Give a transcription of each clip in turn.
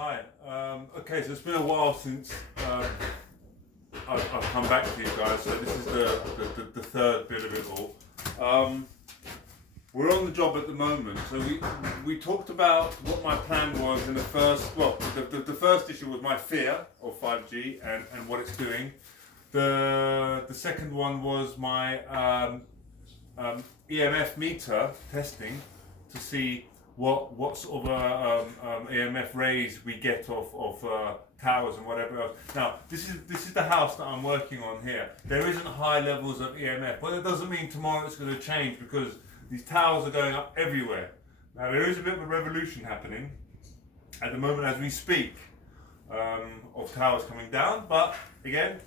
Hi. Okay, so it's been a while since I've come back to you guys. So this is the third bit of it all. We're on the job at the moment. So we talked about what my plan was in the first. Well, the first issue was my fear of 5G and what it's doing. The second one was my EMF meter testing to see what sort of EMF rays we get off towers and whatever else. Now this is the house that I'm working on here. There isn't high levels of EMF, but it doesn't mean tomorrow it's going to change because these towers are going up everywhere. Now there is a bit of a revolution happening at the moment as we speak of towers coming down, but again,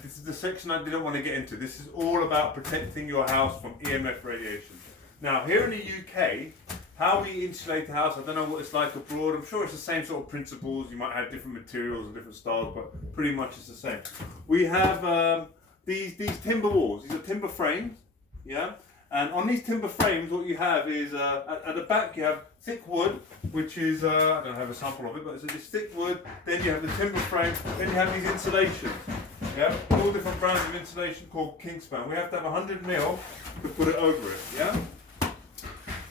this is the section I didn't want to get into. This is all about protecting your house from EMF radiation. Now here in the UK, how we insulate the house, I don't know what it's like abroad. I'm sure it's the same sort of principles. You might have different materials and different styles, but pretty much it's the same. We have these timber walls. These are timber frames, yeah? And on these timber frames, what you have is, at the back you have thick wood, which is, I don't have a sample of it, but it's this thick wood. Then you have the timber frame, then you have these insulations. Yeah, all different brands of insulation called Kingspan. We have to have 100 mil to put it over it, yeah?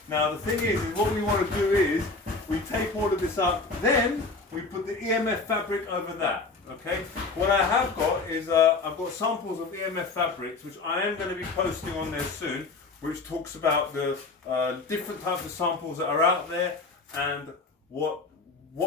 Now the thing is what we want to do is, we take all of this up, then we put the EMF fabric over that, okay? What I have got is, I've got samples of EMF fabrics, which I am going to be posting on there soon, which talks about the different types of samples that are out there and what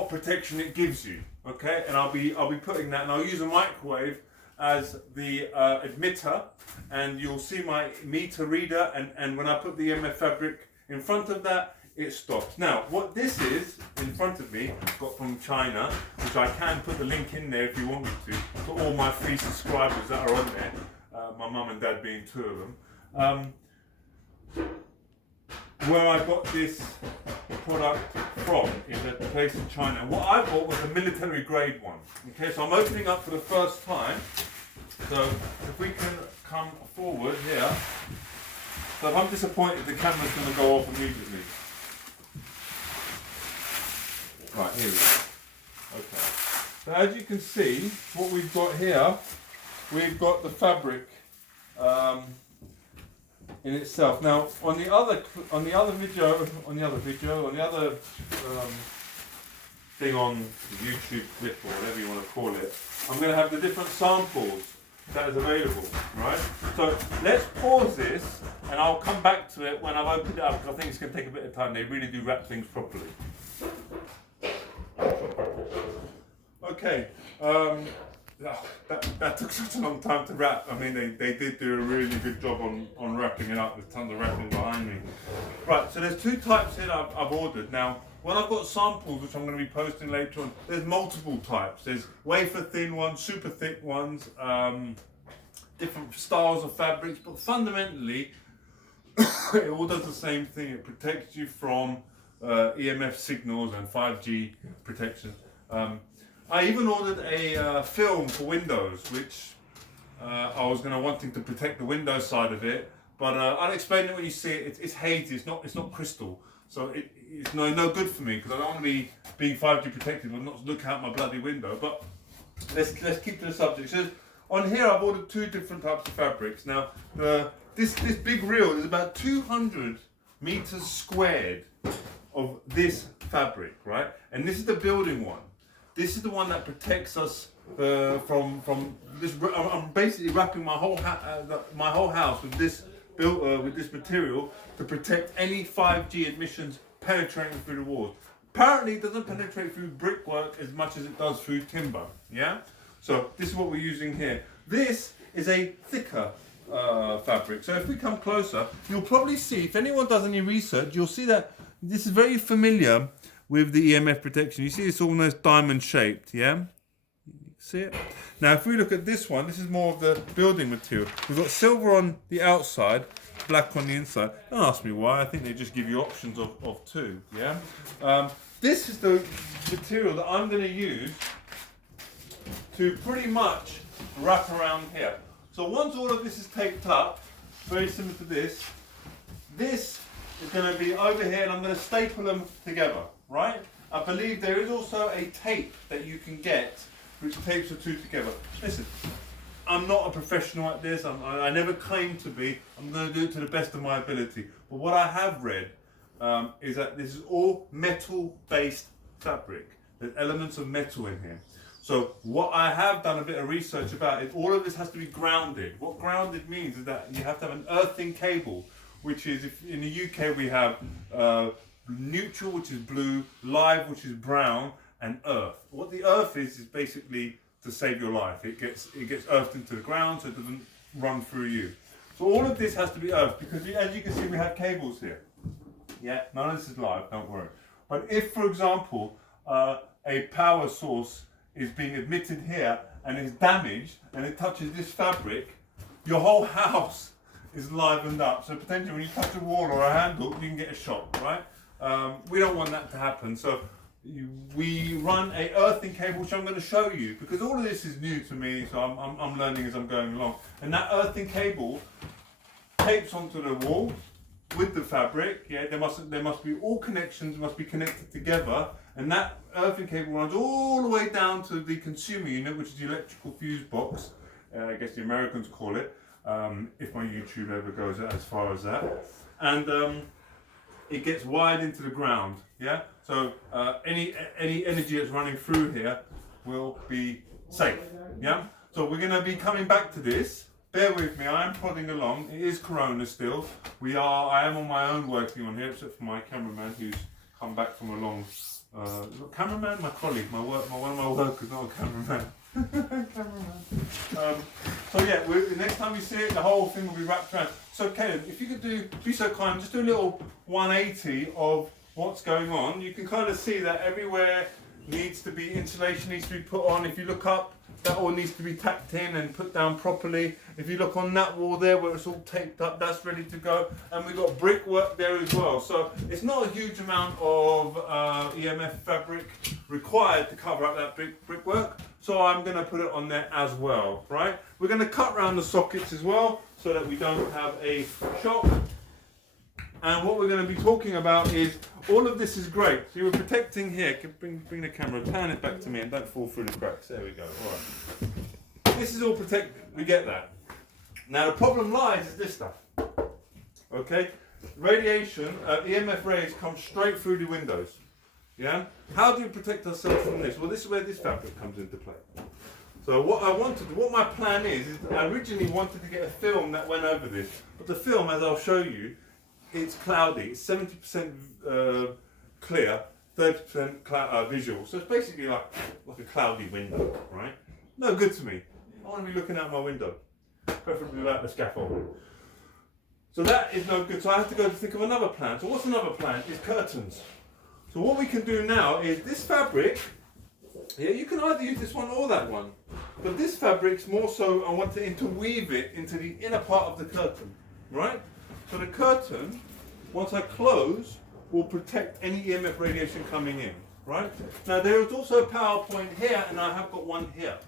protection it gives you, okay? And I'll be putting that, and I'll use a microwave as the emitter, and you'll see my meter reader, and when I put the EMF fabric in front of that, it stops. Now, what this is in front of me, I've got from China, which I can put the link in there if you want me to, for all my free subscribers that are on there, my mum and dad being two of them. Where I got this product from in a place in China. What I bought was a military grade one. Okay, so I'm opening up for the first time. So if we can come forward here. So if I'm disappointed, the camera's going to go off immediately. Right, here we go. Okay. So as you can see, what we've got here, we've got the fabric in itself. Now, on the other video, thing on the YouTube clip or whatever you want to call it, I'm going to have the different samples that is available, right? So let's pause this, and I'll come back to it when I've opened it up, because I think it's going to take a bit of time. They really do wrap things properly. Okay, that took such a long time to wrap. I mean, they did do a really good job on wrapping it up. There's tons of wrapping behind me. Right, so there's two types here I've ordered. Now, when I've got samples, which I'm going to be posting later on, there's multiple types. There's wafer thin ones, super thick ones, different styles of fabrics, but fundamentally, it all does the same thing. It protects you from EMF signals and 5G protection. I even ordered a film for Windows, which I was wanting to protect the Windows side of it, but I'll explain it when you see it. It's hazy, it's not crystal. So it's no good for me, because I don't want to be being 5G protected and not look out my bloody window. But let's keep to the subject. So on here I've ordered two different types of fabrics. Now this big reel is about 200 meters squared of this fabric, right? And this is the building one. This is the one that protects us from this. I'm basically wrapping my whole house with this with this material to protect any 5G emissions penetrating through the walls. Apparently it doesn't penetrate through brickwork as much as it does through timber, yeah? So this is what we're using here. This is a thicker fabric. So if we come closer, you'll probably see, if anyone does any research, you'll see that this is very familiar with the EMF protection. You see it's almost diamond shaped, yeah? See it? Now if we look at this one, this is more of the building material. We've got silver on the outside, black on the inside. Don't ask me why, I think they just give you options of two, yeah? This is the material that I'm going to use to pretty much wrap around here. So once all of this is taped up, very similar to this is going to be over here, and I'm going to staple them together, right? I believe there is also a tape that you can get which tapes the two together. Listen, I'm not a professional at this. I never claim to be. I'm going to do it to the best of my ability. But what I have read is that this is all metal-based fabric. There's elements of metal in here. So what I have done a bit of research about is all of this has to be grounded. What grounded means is that you have to have an earthing cable, which is, if in the UK we have neutral, which is blue, live, which is brown, and earth. What the earth is basically to save your life. It gets earthed into the ground so it doesn't run through you. So all of this has to be earthed because as you can see we have cables here. Yeah, none of this is live, don't worry. But if, for example, a power source is being admitted here and is damaged and it touches this fabric, your whole house is livened up. So potentially when you touch a wall or a handle, you can get a shock, right? We don't want that to happen. So we run a earthing cable, which I'm going to show you because all of this is new to me. So I'm learning as I'm going along. And that earthing cable tapes onto the wall with the fabric. Yeah, there must be all connections must be connected together, and that earthing cable runs all the way down to the consumer unit, which is the electrical fuse box. I guess the Americans call it. If my YouTube ever goes as far as that, and it gets wired into the ground. Yeah, so any energy that's running through here will be safe. Yeah, so we're going to be coming back to this. Bear with me, I am plodding along. It is Corona still. I am on my own working on here, except for my cameraman who's come back from a long. Cameraman, my colleague, one of my workers, not a cameraman. Cameraman. So yeah, next time you see it, the whole thing will be wrapped around. So Caleb, if you could be so kind, just do a little 180 of what's going on. You can kind of see that everywhere insulation needs to be put on. If you look up, that all needs to be tacked in and put down properly. If you look on that wall there where it's all taped up, that's ready to go. And we've got brickwork there as well. So it's not a huge amount of EMF fabric required to cover up that brickwork. So I'm going to put it on there as well, right? We're going to cut around the sockets as well so that we don't have a shock. And what we're going to be talking about is all of this is great. So you're protecting here. Bring the camera, pan it back to me, and don't fall through the cracks. There we go. All right. This is all protected. We get that. Now the problem lies is this stuff. Okay, radiation, EMF rays come straight through the windows. Yeah. How do we protect ourselves from this? Well, this is where this fabric comes into play. So what my plan is I originally wanted to get a film that went over this, but the film, as I'll show you, it's cloudy. It's 70% clear, 30% visual. So it's basically like a cloudy window, right? No good to me. I want to be looking out my window, preferably without the scaffolding. So that is no good. So I have to go to think of another plan. So what's another plan? Is curtains. So what we can do now is this fabric. Yeah, you can either use this one or that one, but this fabric's more so. I want to interweave it into the inner part of the curtain, right? So the curtain, once I close, will protect any EMF radiation coming in, right? Now there is also a power point here, and I have got one here.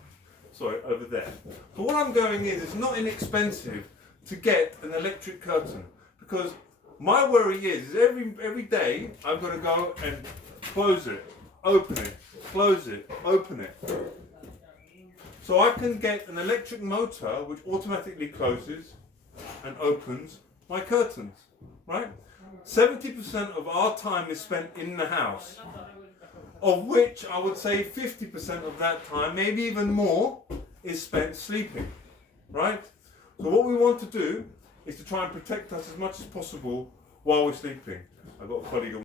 Sorry, over there. So what I'm going is, it's not inexpensive to get an electric curtain, because my worry is every day I've got to go and close it, open it, close it, open it. So I can get an electric motor which automatically closes and opens my curtains, right? 70% of our time is spent in the house, of which I would say 50% of that time, maybe even more, is spent sleeping, right? So what we want to do is to try and protect us as much as possible while we're sleeping. I've got a colleague